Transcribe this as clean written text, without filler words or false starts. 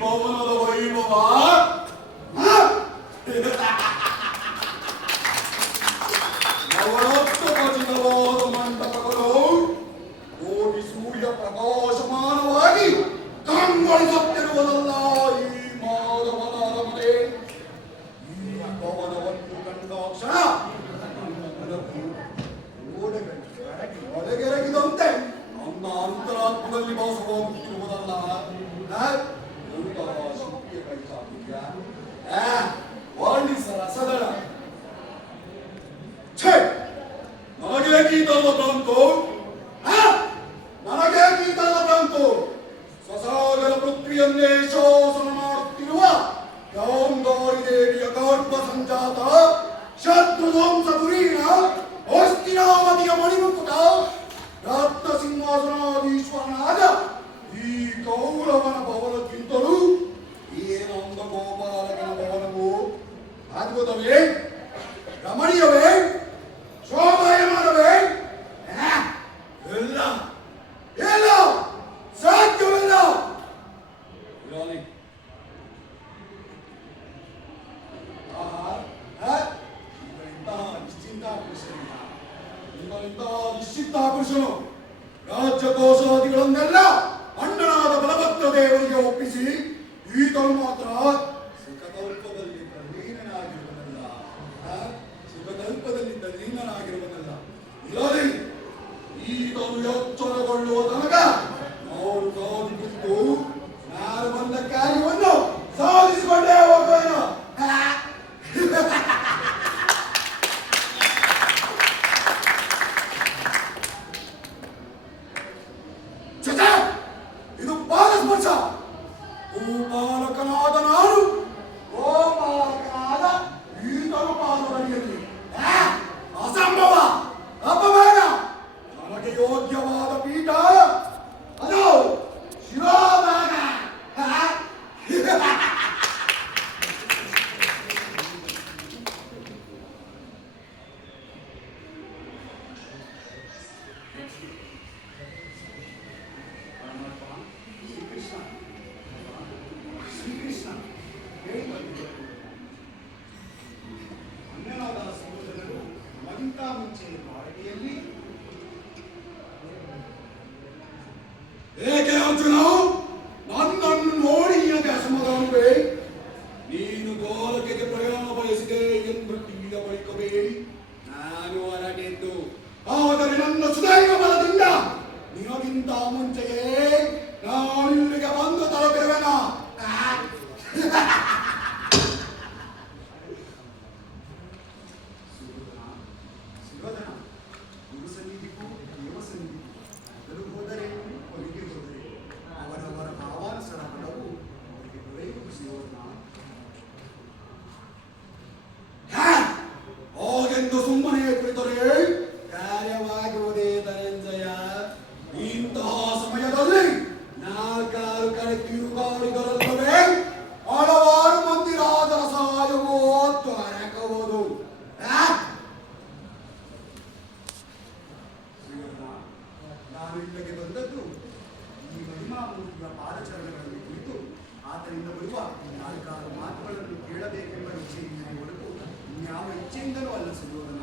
ಭವನದ ವೈಭವ ನವರತ್ನ ಖಚಿತವಾದ ಮಂಟಪಗಳು ಕೋಟಿ ಸೂರ್ಯ ಪ್ರಕಾಶಮಾನವಾಗಿ ಕಂಗೊಳಿಸುತ್ತಿರುವುದಲ್ಲ ಈ ಮಾಧವನ ಅರಮನೆ. ಈ ಭವನವನ್ನು ಕಂಡಾಕ್ಷಣ ಒಳಗೆರಗಿದಂತೆ ನನ್ನ ಅಂತರಾತ್ಮದಲ್ಲಿ ಭಾಸವಾಗುತ್ತಿರುವುದಲ್ಲ. ಶಿಲ್ಪಿಯ ಕೈ ಚಾತುರ್ಯ ವರ್ಣಿಸರ ಸದಳ ನನಗೆ ಗೀತದ ಬಂತು, ನನಗೆ ಗೀತದ ಬಂತು. ಸ್ವಸಾಗರ ಪೃಥ್ವಿಯನ್ನೇ ಶೋಷಣ ಮಾಡುತ್ತಿರುವ ಗಾಂಧಾರಿ ದೇವಿಯ ಗರ್ಭ ಸಂಜಾತ ಶತ್ರುಧ್ವಂಸ ಧುರೀಣ ಅಸ್ಥಿರಾವತಿಯ ಮಣಿಮುಕುಟ ರತ್ನ ಸಿಂಹಾಸನಾಧೀಶ್ವರನಾದ ಈ ಕೌರವನ ಭವನಕ್ಕಿಂತಲೂ ಈ ನಂದ ಗೋಪಾಲಕನ ಭವನವು ಅದ್ಭುತವೇ, ರಮಣೀಯವೇ, ಶೋಭಾಯಮಾನವೇ? ಎಲ್ಲ ಎಲ್ಲ ಸಾಧ್ಯವಿಲ್ಲ. ನಿಶ್ಚಿಂತ ಪುರುಷನು ರಾಜ್ಯಕೋಶಾದಿಗಳನ್ನೆಲ್ಲ ಅಣ್ಣನಾದ ಬಲಭದ್ರ ದೇವರಿಗೆ ಒಪ್ಪಿಸಿ ಈತನು ಮಾತ್ರ ಸುಖಕಲ್ಪದಲ್ಲಿ ತಲ್ಲೀನನಾಗಿರುವನಲ್ಲ, ಸುಖಕಲ್ಪದಲ್ಲಿ ತಲ್ಲೀನನಾಗಿರುವನಲ್ಲ. ಇಲ್ಲದೆ ಈತನು ಎಚ್ಚರಗೊಳ್ಳುವ ತನಕ ನಾವು ಕಾದಿದ್ದು ನಾನು ಬಂದ ಕಾರ್ಯವನ್ನು ಸಾಧಿಸಿಕೊಂಡೇ ಹೋಗೋಣ. ಇದು ಪಾದಸ್ಪರ್ಶ. ಗೋಪಾಲಕನಾದ ನಾನು ಗೋಪಾಲಕನಾದ ಈತನು ಪಾದದಲ್ಲಿ ಅಸಂಭವ, ಅಪಮಾನ. ನನಗೆ ಯೋಗ್ಯವಾದ ಪೀಠ ಅದು ಶಿರೋಭಾಗ. ಏಕೆ ಅರ್ಜುನ ನನ್ನನ್ನು ನೋಡಿ ನಿನಗೆ ಅಸಮಾಧಾನವೇ? ನೀನು ಗೋಲಕೆಗೆ ಪ್ರಯಾಣ ಬಯಸಿದೆ ಎಂದು ತಿಳಿದ ಬಳಿಕವೇ ನಾನು ಹೊರಟಿದ್ದು. ಆದರೆ ನನ್ನ ಸುದೈವ ಬಲದಿಂದ ನಿನಗಿಂತ ಮುಂಚೆಯೇ ನಾನು ಇಲ್ಲಿಗೆ ಬಂದು ತಲುಪಿರುವೆನ. ಹಾಗೆಂದು ಸುಮ್ಮನೆ ಕುಳಿತರೆ ಕಾರ್ಯವಾಗುವುದೇ ಧನಂಜಯ. ಇಂತಹ ಸಮಯದಲ್ಲಿ ನಾಲ್ಕಾರು ಕಡೆ ತಿರುಗಾಡಿದರಲ್ಲವೇ ಹಲವಾರು ಮಂದಿ ರಾಜರ ಸಹಾಯವೂ ದೊರಕಬಹುದು. ನಾನು ಇಲ್ಲಿಗೆ ಬಂದದ್ದು ಈ ಮಹಿಮಾಮೂರ್ತಿಯ ಪಾದಚರಣೆಗಳಲ್ಲಿ ಕುಳಿತು ಆತನಿಂದ ಬರುವ ನಾಲ್ಕಾರು ಮಾತುಗಳನ್ನು ಕೇಳಬೇಕೆಂಬ ಇಚ್ಛೆಯಿಂದ ಹೊರತು ಇನ್ಯಾವ ಇಚ್ಛೆಯಿಂದಲೂ ಅಲ್ಲ ಸುಯೋಧನ.